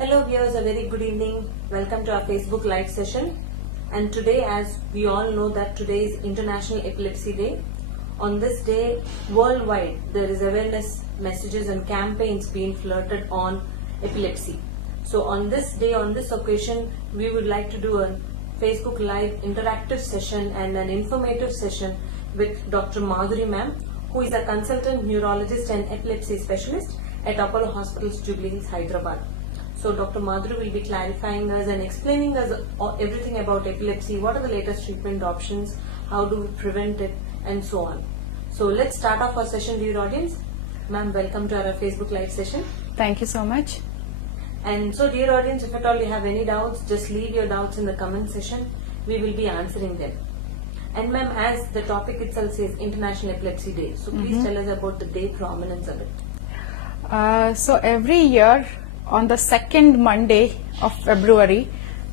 Hello viewers, a very good evening. Welcome to our Facebook live session. And today, as we all know that today is International Epilepsy Day. On this day, worldwide, there is awareness messages and campaigns being flirted on epilepsy. So on this day, on this occasion, we would like to do a Facebook live interactive session and an informative session with Dr. Madhuri ma'am, who is a consultant neurologist and epilepsy specialist at Apollo Hospitals, Jubilee Hills, Hyderabad. So Dr. Madhuri will be clarifying us and explaining us everything about epilepsy, what are the latest treatment options, how do we prevent it, and so on. So let's start off our session, dear audience. Ma'am, welcome to our Facebook live session. Thank you so much. And so dear audience, if at all you have any doubts, just leave your doubts in the comment section. We will be answering them. And ma'am, as the topic itself says International Epilepsy Day, so please tell us about the day prominence of it. So every year on the second Monday of February,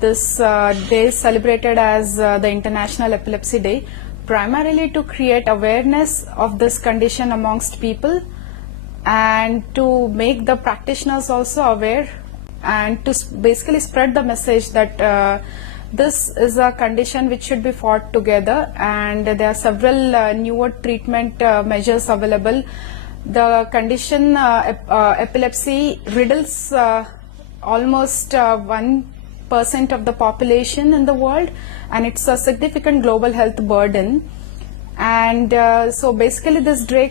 this day is celebrated as the International Epilepsy Day, primarily to create awareness of this condition amongst people and to make the practitioners also aware and to basically spread the message that this is a condition which should be fought together, and there are several newer treatment measures available. The condition epilepsy riddles almost 1% of the population in the world, and it's a significant global health burden. And so basically this day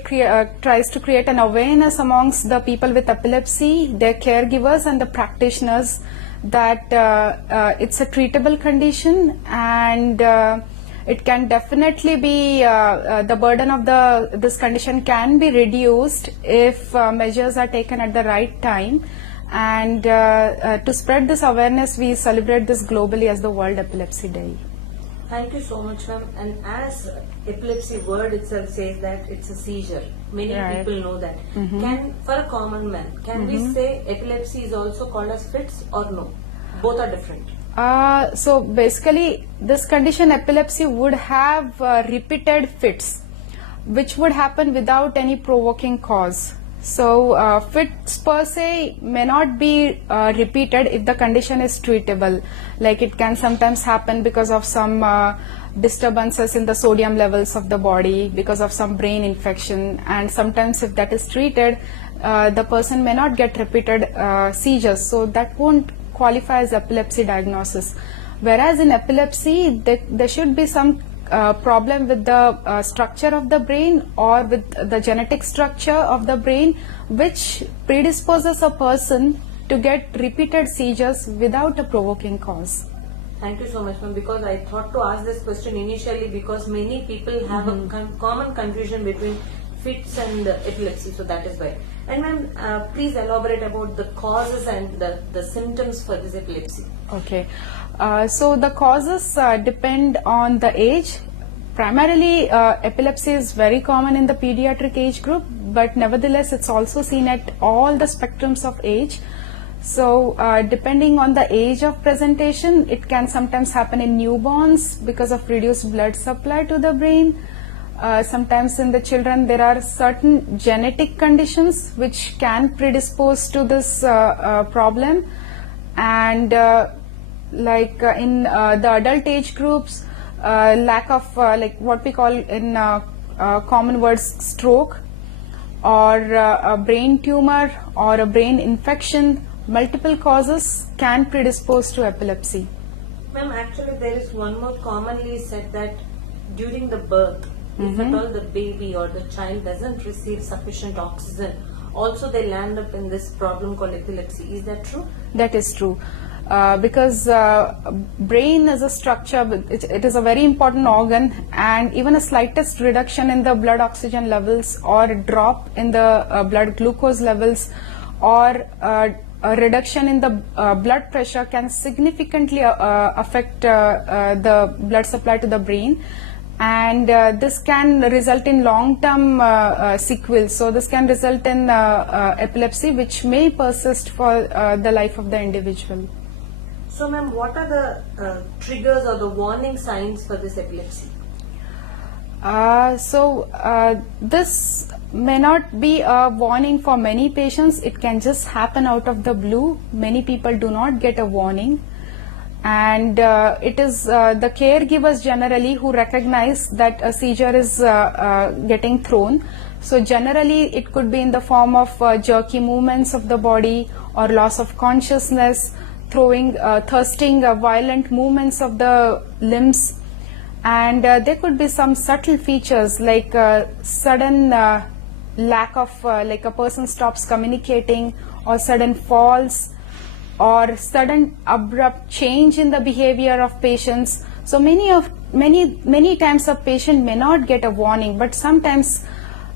tries to create an awareness amongst the people with epilepsy, their caregivers and the practitioners that it's a treatable condition, and it can definitely be the burden of this condition can be reduced if measures are taken at the right time. And to spread this awareness, we celebrate this globally as the World Epilepsy Day. Thank you so much, ma'am. And as epilepsy word itself says that it's a seizure, many people know that. For a common man, can we say epilepsy is also called as fits or no? Both are different. So basically, this condition epilepsy would have repeated fits, which would happen without any provoking cause. So fits per se may not be repeated if the condition is treatable. Like it can sometimes happen because of some disturbances in the sodium levels of the body, because of some brain infection, and sometimes if that is treated, the person may not get repeated seizures. So that won't qualify as epilepsy diagnosis. Whereas in epilepsy, there should be some problem with the structure of the brain or with the genetic structure of the brain, which predisposes a person to get repeated seizures without a provoking cause. Thank you so much, ma'am, because I thought to ask this question initially because many people have a common confusion between fits and epilepsy, so that is why. And ma'am, please elaborate about the causes and the symptoms for this epilepsy. Okay. So the causes depend on the age. Primarily, epilepsy is very common in the pediatric age group, but nevertheless, it's also seen at all the spectrums of age. So depending on the age of presentation, it can sometimes happen in newborns because of reduced blood supply to the brain. Sometimes in the children, there are certain genetic conditions which can predispose to this problem. And like in the adult age groups, lack of like what we call in common words stroke, or a brain tumor or a brain infection, multiple causes can predispose to epilepsy. Ma'am, actually there is one more commonly said that during the birth, if at all the baby or the child doesn't receive sufficient oxygen, also they land up in this problem called epilepsy. Is that true? That is true. Because brain is a structure, it is a very important organ, and even a slightest reduction in the blood oxygen levels or a drop in the blood glucose levels or a reduction in the blood pressure can significantly affect the blood supply to the brain. And this can result in long-term sequels. So this can result in epilepsy, which may persist for the life of the individual. So ma'am, what are the triggers or the warning signs for this epilepsy? This may not be a warning for many patients. It can just happen out of the blue. Many people do not get a warning. And it is the caregivers generally who recognize that a seizure is getting thrown. So generally it could be in the form of jerky movements of the body or loss of consciousness, thirsting, violent movements of the limbs. And there could be some subtle features like sudden lack of, like a person stops communicating, or sudden falls, or sudden abrupt change in the behavior of patients. So many times a patient may not get a warning, but sometimes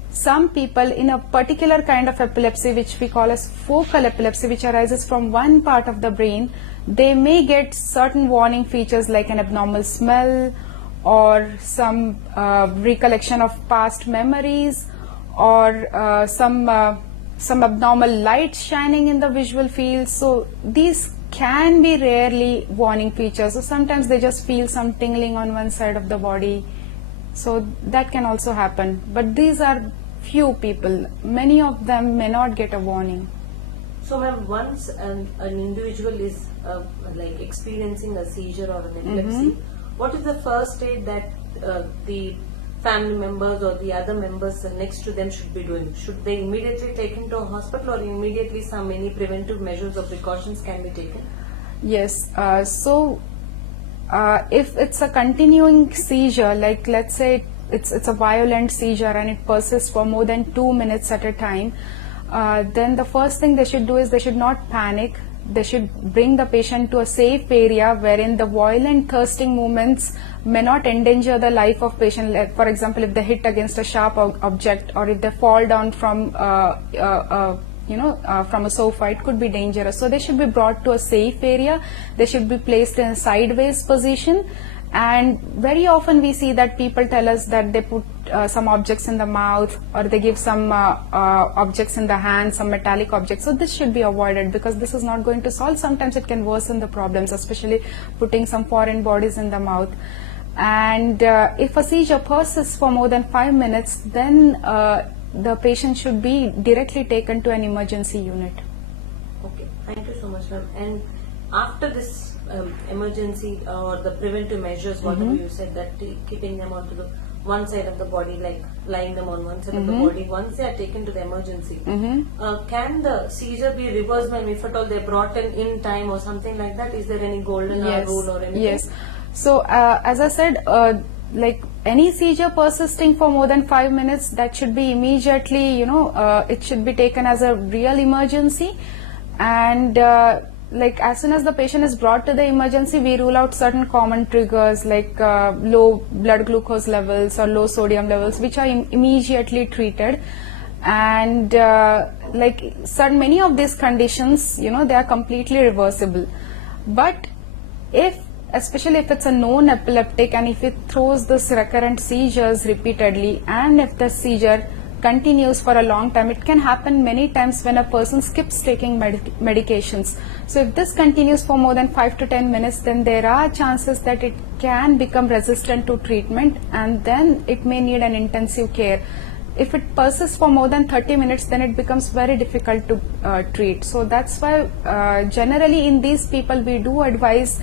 some people in a particular kind of epilepsy, which we call as focal epilepsy, which arises from one part of the brain, they may get certain warning features like an abnormal smell, or some recollection of past memories, or some abnormal light shining in the visual field. So these can be rarely warning features. So sometimes they just feel some tingling on one side of the body. So that can also happen. But these are few people. Many of them may not get a warning. So ma'am, once an individual is like experiencing a seizure or an epilepsy, what is the first aid that the family members or the other members next to them should be doing? Should they immediately take him to a hospital, or immediately many preventive measures or precautions can be taken? Yes. If it's a continuing seizure, like let's say it's a violent seizure and it persists for more than 2 minutes at a time, then the first thing they should do is they should not panic. They should bring the patient to a safe area wherein the violent thirsting movements may not endanger the life of patient. Like, for example, if they hit against a sharp object, or if they fall down from from a sofa, it could be dangerous. So they should be brought to a safe area. They should be placed in a sideways position. And very often we see that people tell us that they put some objects in the mouth, or they give some objects in the hand, some metallic objects. So this should be avoided, because this is not going to solve. Sometimes it can worsen the problems, especially putting some foreign bodies in the mouth. And if a seizure persists for more than 5 minutes, then the patient should be directly taken to an emergency unit. Okay, thank you so much, ma'am. And after this emergency or the preventive measures, whatever you said, that keeping them onto the one side of the body, like lying them on one side of the body, once they are taken to the emergency, can the seizure be reversed, ma'am, if at all they're brought in time or something like that? Is there any golden hour rule or anything? Yes. So as I said, like any seizure persisting for more than 5 minutes, that should be immediately, it should be taken as a real emergency. And like as soon as the patient is brought to the emergency, we rule out certain common triggers like low blood glucose levels or low sodium levels, which are immediately treated. And many of these conditions, they are completely reversible. But especially if it's a known epileptic, and if it throws this recurrent seizures repeatedly, and if the seizure continues for a long time, it can happen many times when a person skips taking medications. So if this continues for more than 5 to 10 minutes, then there are chances that it can become resistant to treatment, and then it may need an intensive care. If it persists for more than 30 minutes, then it becomes very difficult to treat. So that's why generally in these people we do advise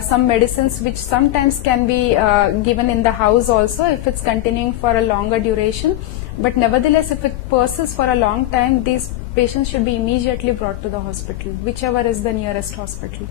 some medicines, which sometimes can be given in the house also if it's continuing for a longer duration. But nevertheless, if it persists for a long time, these patients should be immediately brought to the hospital, whichever is the nearest hospital.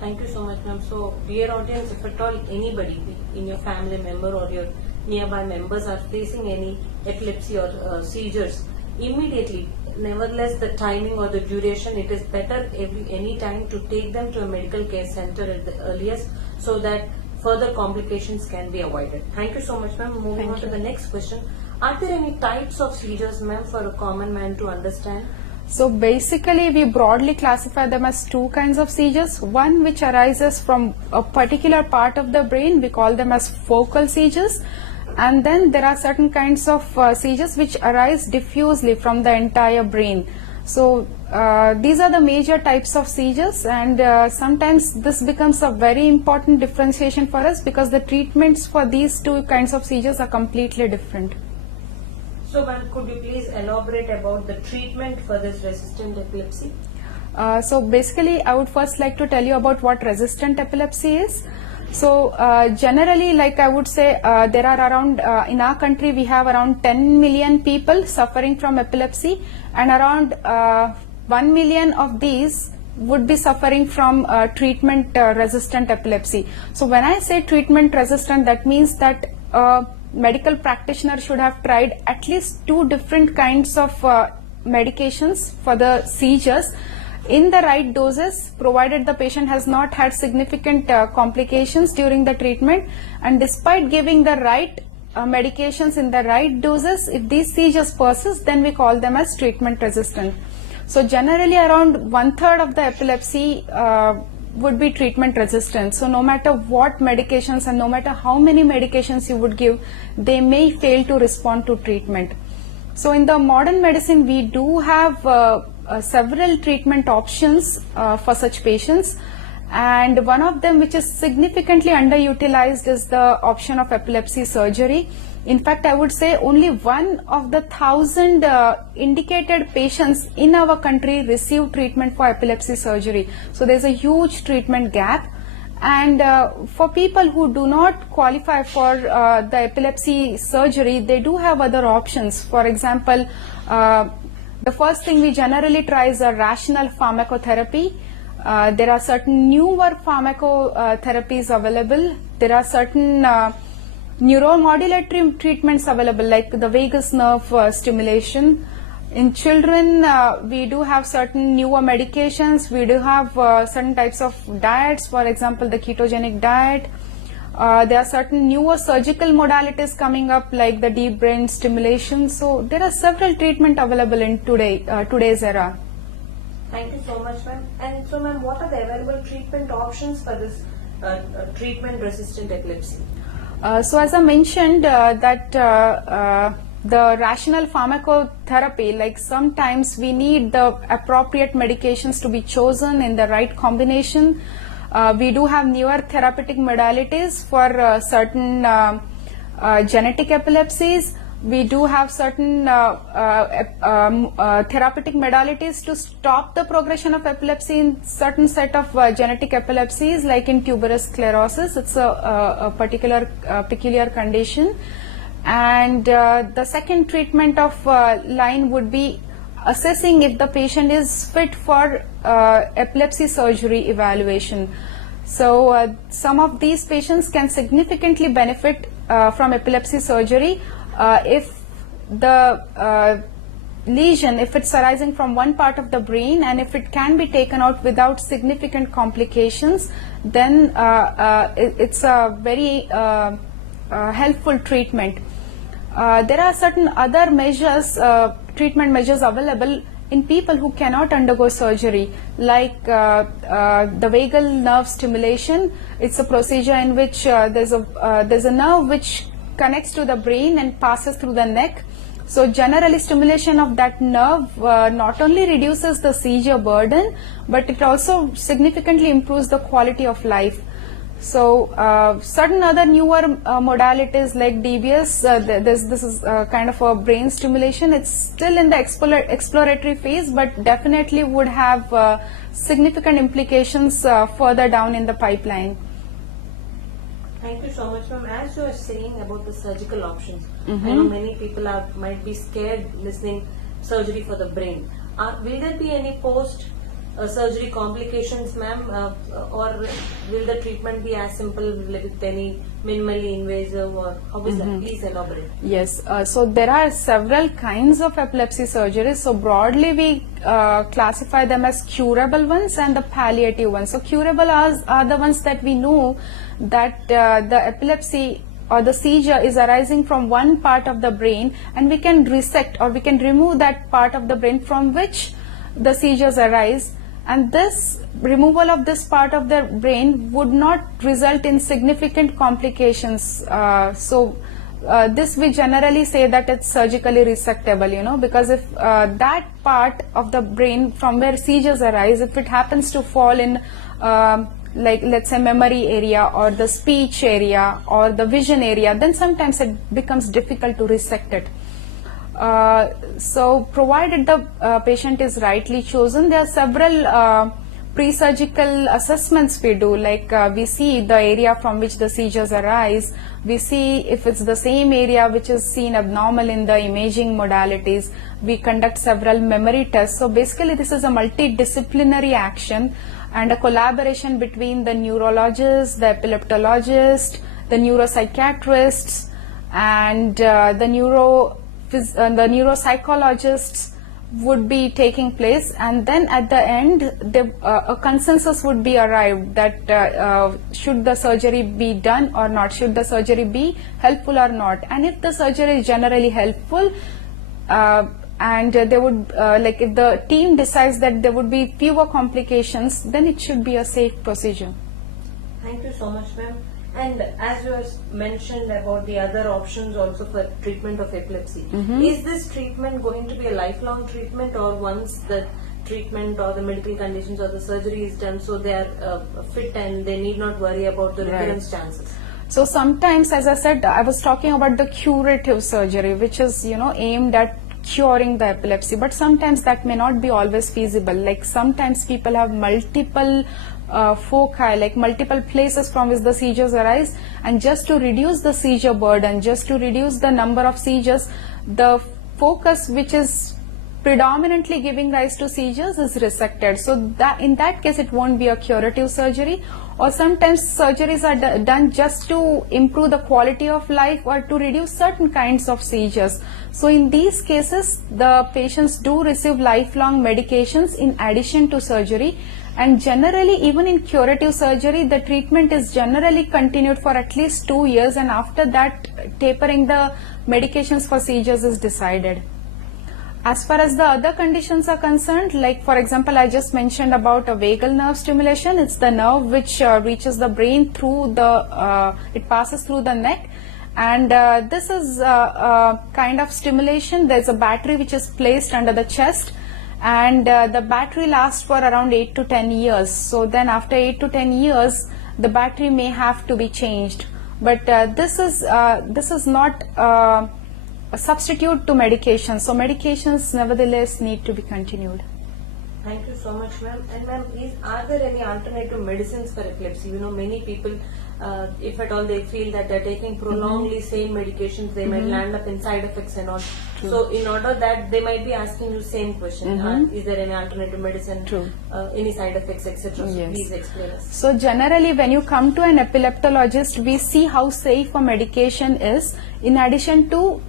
Thank you so much, ma'am. So, dear audience, if at all anybody in your family member or your nearby members are facing any epilepsy or seizures, immediately, nevertheless the timing or the duration, it is better any time to take them to a medical care center at the earliest, so that further complications can be avoided. Thank you so much, ma'am. Moving on to the next question. Are there any types of seizures, ma'am, for a common man to understand? So basically we broadly classify them as two kinds of seizures. One which arises from a particular part of the brain, we call them as focal seizures. And then there are certain kinds of seizures which arise diffusely from the entire brain. So these are the major types of seizures, and sometimes this becomes a very important differentiation for us because the treatments for these two kinds of seizures are completely different. So, ma'am, could you please elaborate about the treatment for this resistant epilepsy? So basically, I would first like to tell you about what resistant epilepsy is. So generally, like I would say, there are around, in our country, we have around 10 million people suffering from epilepsy, and around 1 million of these would be suffering from treatment resistant epilepsy. So when I say treatment resistant, that means that medical practitioner should have tried at least 2 different kinds of medications for the seizures in the right doses, provided the patient has not had significant complications during the treatment, and despite giving the right medications in the right doses, if these seizures persist, then we call them as treatment resistant. So generally around 1/3 of the epilepsy would be treatment resistant. So no matter what medications and no matter how many medications you would give, they may fail to respond to treatment. So in the modern medicine, we do have several treatment options for such patients, and one of them which is significantly underutilized is the option of epilepsy surgery. In fact, I would say only 1 of the 1,000 indicated patients in our country receive treatment for epilepsy surgery. So there's a huge treatment gap. And for people who do not qualify for the epilepsy surgery, they do have other options. For example, the first thing we generally try is a rational pharmacotherapy. There are certain newer pharmacotherapies available. There are certain neuromodulatory treatments available, like the vagus nerve stimulation. In children, we do have certain newer medications. We do have certain types of diets, for example, the ketogenic diet. There are certain newer surgical modalities coming up, like the deep brain stimulation. So there are several treatment available in today's era. Thank you so much, ma'am. And so, ma'am, what are the available treatment options for this treatment-resistant epilepsy? So as I mentioned, the rational pharmacotherapy, like sometimes we need the appropriate medications to be chosen in the right combination. We do have newer therapeutic modalities for certain genetic epilepsies. We do have certain therapeutic modalities to stop the progression of epilepsy in certain set of genetic epilepsies, like in tuberous sclerosis. It's a peculiar condition. And the second treatment of line would be assessing if the patient is fit for epilepsy surgery evaluation. So some of these patients can significantly benefit from epilepsy surgery if the lesion, if it's arising from one part of the brain, and if it can be taken out without significant complications, then it's a very helpful treatment. There are certain other measures, treatment measures available in people who cannot undergo surgery, like the vagal nerve stimulation. It's a procedure in which there's a nerve which connects to the brain and passes through the neck. So generally stimulation of that nerve not only reduces the seizure burden, but it also significantly improves the quality of life. So certain other newer modalities like DBS, this is kind of a brain stimulation. It's still in the exploratory phase, but definitely would have significant implications further down in the pipeline. Thank you so much, ma'am. As you are saying about the surgical options, I know many people might be scared listening surgery for the brain. Will there be any post-surgery complications, ma'am, or will the treatment be as simple with any minimally invasive, or how is that? Please elaborate. Yes, so there are several kinds of epilepsy surgeries. So broadly we classify them as curable ones and the palliative ones. So curable are the ones that we know that the epilepsy or the seizure is arising from one part of the brain, and we can resect or we can remove that part of the brain from which the seizures arise, and this removal of this part of the brain would not result in significant complications. So this we generally say that it's surgically resectable, because if that part of the brain from where seizures arise, if it happens to fall in like let's say memory area or the speech area or the vision area, then sometimes it becomes difficult to resect it. So provided the patient is rightly chosen, there are several pre-surgical assessments we do, like we see the area from which the seizures arise, we see if it's the same area which is seen abnormal in the imaging modalities, we conduct several memory tests. So basically this is a multidisciplinary action and a collaboration between the neurologist, the epileptologist, the neuropsychiatrists and the neuropsychologists would be taking place, and then at the end a consensus would be arrived that should the surgery be done or not, should the surgery be helpful or not, and if the surgery is generally helpful and there would like if the team decides that there would be fewer complications, then it should be a safe procedure. Thank you so much, ma'am. And as you have mentioned about the other options also for treatment of epilepsy, is this treatment going to be a lifelong treatment, or once the treatment or the medical conditions or the surgery is done, so they are fit and they need not worry about the recurrence chances? So sometimes, as I said, I was talking about the curative surgery, which is aimed at curing the epilepsy, but sometimes that may not be always feasible. Like sometimes people have multiple foci, like multiple places from which the seizures arise, and just to reduce the seizure burden, just to reduce the number of seizures, the focus which is predominantly giving rise to seizures is resected. So that in that case it won't be a curative surgery, or sometimes surgeries are done just to improve the quality of life or to reduce certain kinds of seizures. So in these cases the patients do receive lifelong medications in addition to surgery, and generally even in curative surgery the treatment is generally continued for at least 2 years, and after that tapering the medications for seizures is decided. As far as the other conditions are concerned, like for example I just mentioned about a vagal nerve stimulation, it's the nerve which reaches the brain through the, it passes through the neck, and this is a kind of stimulation. There's a battery which is placed under the chest, and the battery lasts for around 8 to 10 years. So then after 8 to 10 years the battery may have to be changed, but this is not a substitute to medication, so medications nevertheless need to be continued. Thank you so much, ma'am. And ma'am, are there any alternative medicines for epilepsy? Many people, if at all they feel that they're taking prolongedly same medications, they might land up in side effects and all. True. So in order that they might be asking you same question, is there any alternative medicine, True. Any side effects, etc. So Yes. please explain us. So generally when you come to an epileptologist, we see how safe a medication is in addition to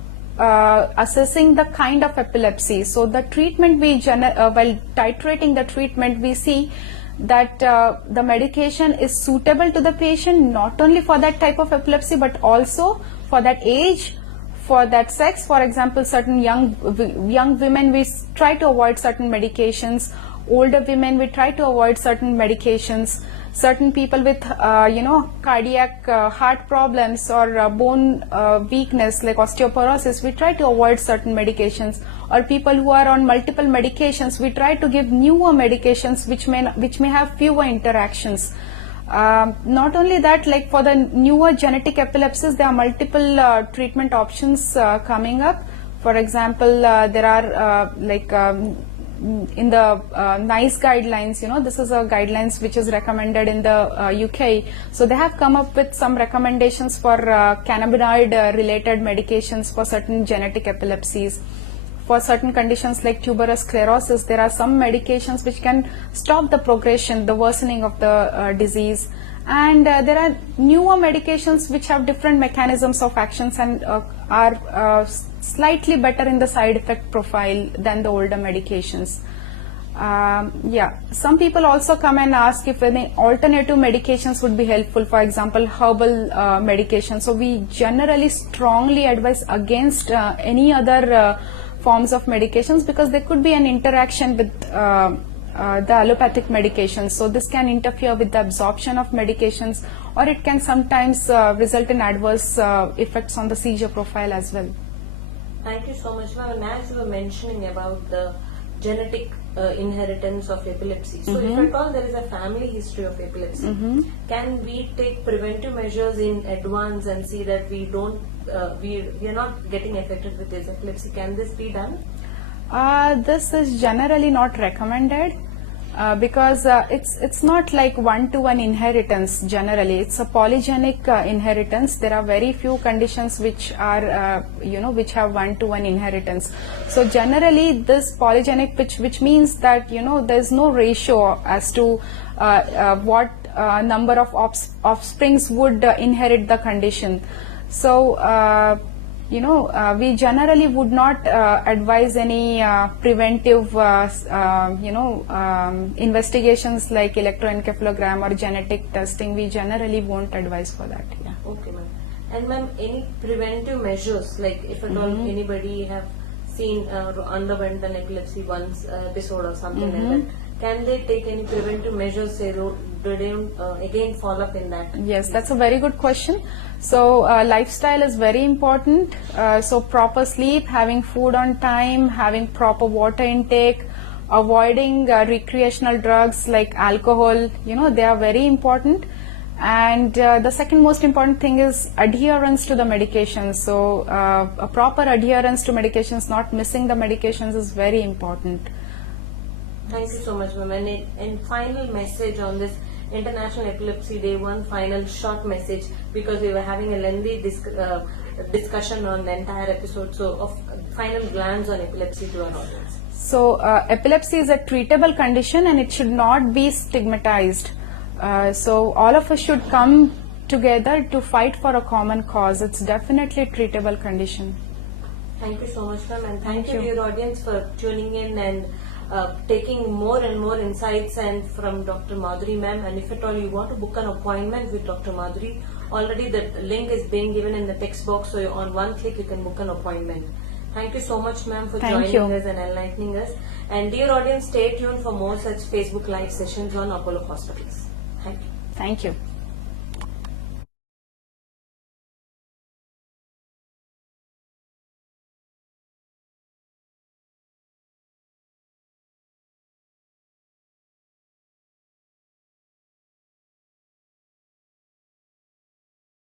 assessing the kind of epilepsy. So the treatment while titrating the treatment, we see that the medication is suitable to the patient, not only for that type of epilepsy but also for that age, for that sex. For example, certain young women, we try to avoid certain medications. Older women, we try to avoid certain medications. Certain people with cardiac heart problems or bone weakness like osteoporosis, we try to avoid certain medications. Or people who are on multiple medications, we try to give newer medications which may have fewer interactions. Not only that, like for the newer genetic epilepsies, there are multiple treatment options coming up. For example, there are in the NICE guidelines, this is a guidelines which is recommended in the UK. So they have come up with some recommendations for cannabinoid related medications for certain genetic epilepsies. For certain conditions like tuberous sclerosis, there are some medications which can stop the progression, the worsening of the disease. And there are newer medications which have different mechanisms of actions and are slightly better in the side effect profile than the older medications. Some people also come and ask if any alternative medications would be helpful, for example herbal medication. So we generally strongly advise against any other forms of medications, because there could be an interaction with the allopathic medications. So this can interfere with the absorption of medications, or it can sometimes result in adverse effects on the seizure profile as well. Thank you so much, ma'am. And as you were mentioning about the genetic inheritance of epilepsy, so if at all there is a family history of epilepsy, can we take preventive measures in advance and see that we don't, we are not getting affected with this epilepsy? Can this be done? This is generally not recommended because it's not like one-to-one inheritance. Generally, it's a polygenic inheritance. There are very few conditions which are which have one-to-one inheritance. So generally, this polygenic, which means that there's no ratio as to what number of offsprings would inherit the condition. So we generally would not advise any preventive, investigations like electroencephalogram or genetic testing. We generally won't advise for that. Yeah. Okay, ma'am. And ma'am, any preventive measures, like if at all anybody have seen underwent an epilepsy once episode or something like that, can they take any preventive measures, say, do they again fall up in that? Yes, that's a very good question. So lifestyle is very important. So proper sleep, having food on time, having proper water intake, avoiding recreational drugs like alcohol, they are very important. And the second most important thing is adherence to the medications. So a proper adherence to medications, not missing the medications, is very important. Thank you so much, ma'am. And final message on this International Epilepsy Day, one final short message, because we were having a lengthy discussion on the entire episode. So, of final glance on epilepsy to our audience. So, epilepsy is a treatable condition and it should not be stigmatized. So, all of us should come together to fight for a common cause. It's definitely a treatable condition. Thank you so much, ma'am, and thank you, dear audience, for tuning in and taking more and more insights and from Dr. Madhuri ma'am. And if at all you want to book an appointment with Dr. Madhuri, already the link is being given in the text box, so on one click you can book an appointment. Thank you so much, ma'am, for joining us and enlightening us. And dear audience, stay tuned for more such Facebook Live sessions on Apollo Hospitals. Thank you. Thank you.